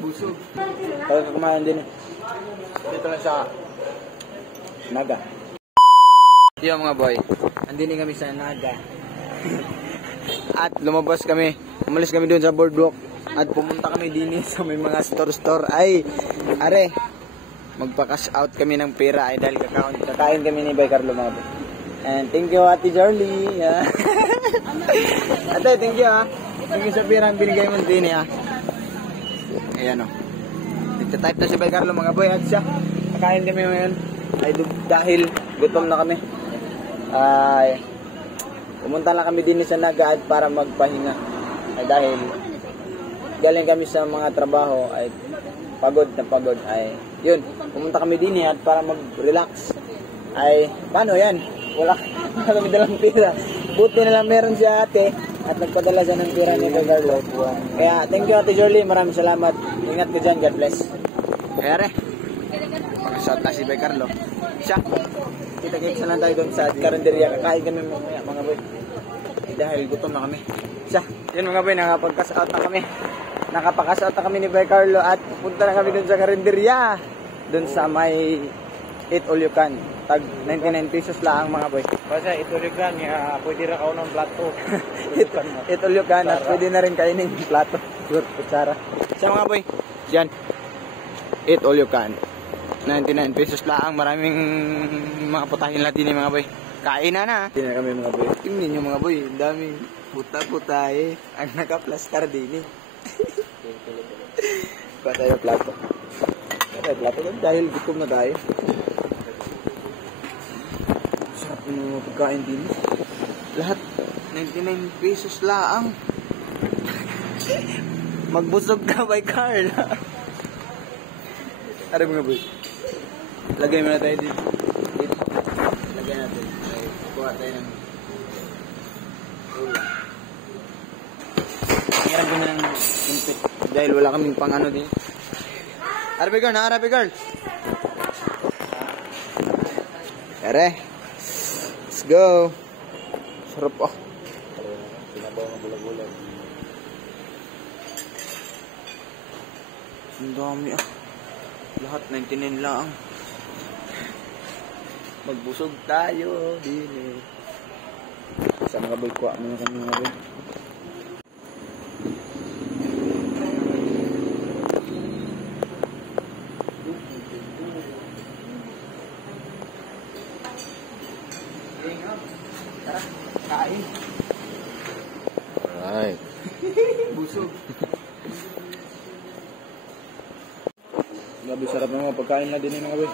Busog. Kaya kumain din. Dito lang sa Naga. Yo mga boy, andini kami sa Naga. At lumabas kami, umalis kami doon sa boardwalk at pumunta kami din sa may mga store. Ay, are, magpa-cash out kami ng pera ay dahil kakain kami ni Bay Carlo mga boy. And thank you Ate Jarly. Yeah. Ate, thank you ha. Thank you sa pera ang binigay mo din ha. Ayan o. Nagtatype na si Bay Carlo mga boy at siya. Kakain kami ngayon. Ay dahil gutom na kami. Ay pumunta lang kami din sa Naga at para magpahinga. Ay dahil galing kami sa mga trabaho ay pagod na pagod ay yun. Pumunta kami din at para mag-relax. Ay paano yan? Wala kami dalang pera. Buti na lang meron si ate at nagpadala siya ng pera ni Bay Carlo. Kaya thank you Ate Jorly, maraming salamat. Ingat ka dyan, God bless. Kaya re, mag-shout na si Bay Carlo. Siya, kita-kita lang tayo doon sa karinderya. Kakain kami mga boy. Dahil gutom na kami. Siya, yun mga boy, nakapag-cash-out na kami. Nakapag-cash-out na kami ni Bay Carlo at punta na kami doon sa karinderya. Doon sa may Eat All You Can. Tag 99 pesos lang mga boy. Basta Eat All You Can, pwede rin ako ng plato. Eat All You Can at pwede na rin kainin ng plato. Good, kutsara. Siya mga boy, yan. Eat All You Can. 99 pesos lang, maraming mga putahin natin mga boy. Kain na. Hindi na kami mga boy. Tingnan nyo mga boy, ang daming puta-puta eh. Ang naka-plastar din eh. Kuha tayo plato. Dahil gutom na tayo. Sarap yung mga pagkain din. Lahat 99 pesos lang. Magbusog ka by Carl. Ano mga boy? Lagay mo na tayo dito. Lagay natin. Kuha tayo ng ulam. Nangyarap ko na ng impit. Dahil wala kaming pang ano din. Arabi girl, Arabi girl. Ere. Let's go. Sarap ah. Sinabaw ng bulag-bulag. Ang dami ah. Lahat 99 lang. Magbusog tayo din eh. Sa mga boy, kuha mo na kami mga boy. Tara, kain. Alright. Busog. Grabe sarap ng mga pagkain na din mga boy.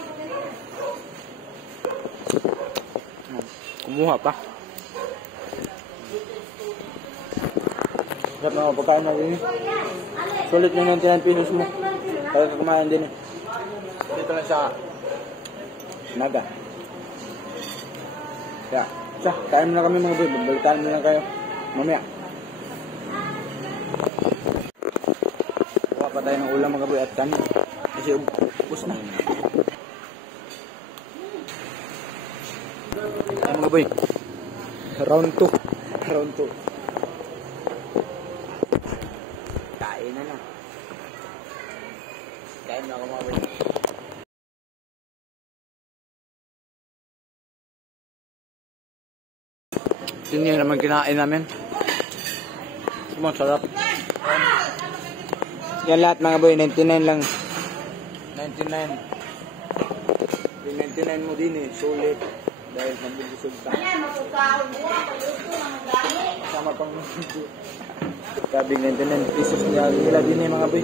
Kumuha pa. Sarap ng mga pagkain na din. Sulit yung 99 pesos mo. Kaya kumain din eh. Dito lang sa Naga. Kaya, siya, kain na kami mga boy. Babalitaan mo lang kayo. Mamaya. Kuha pa tayo ng ulam mga boy at kanin. Kasi ubos na. Ay mga boy. Round 2. Round 2. Kain na. Kain na ako mga boy. Yun yung naman kinain namin. Masarap. Yan lahat mga boy, 99 lang. 99. Yung 99 mo din eh, sulit. Dahil magbubusog ka. Sama pang sabi 99 pesos nila din eh mga boy.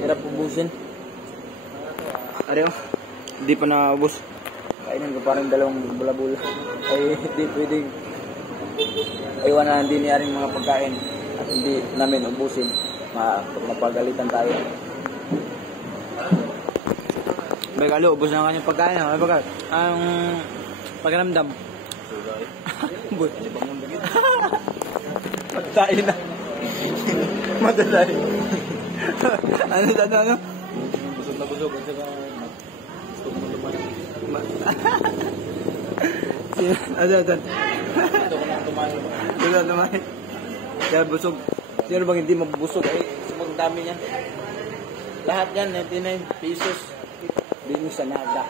Hirap ubusin. Ariyo, hindi pa naubos. Kainan ko parang dalawang bula-bula. Ay hindi pwedeng aywan na hindi niyaring mga pagkain at hindi namin ubusin. Mapagalitan tayo. Bay Carlo, ubos na ang kanyang pagkain. Ano ba? Ang pagkaramdam. Sugay. Boy, pagkain na. Madalay. Ano? Busog na busog. Kasi gusto mo lumayan. Ano? Gusto ko lang tumayo. Wala naman. Kaya busog. Sino bang hindi mabusog? Ay, sobrang dami niyan. Lahat yan, 99 pesos. Dito sa Naga.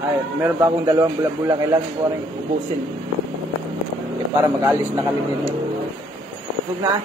Ay, meron pa akong 2 bulang-bulang. Kailangan ko rin ubusin. Para mag-alis na kami dito. Usog na.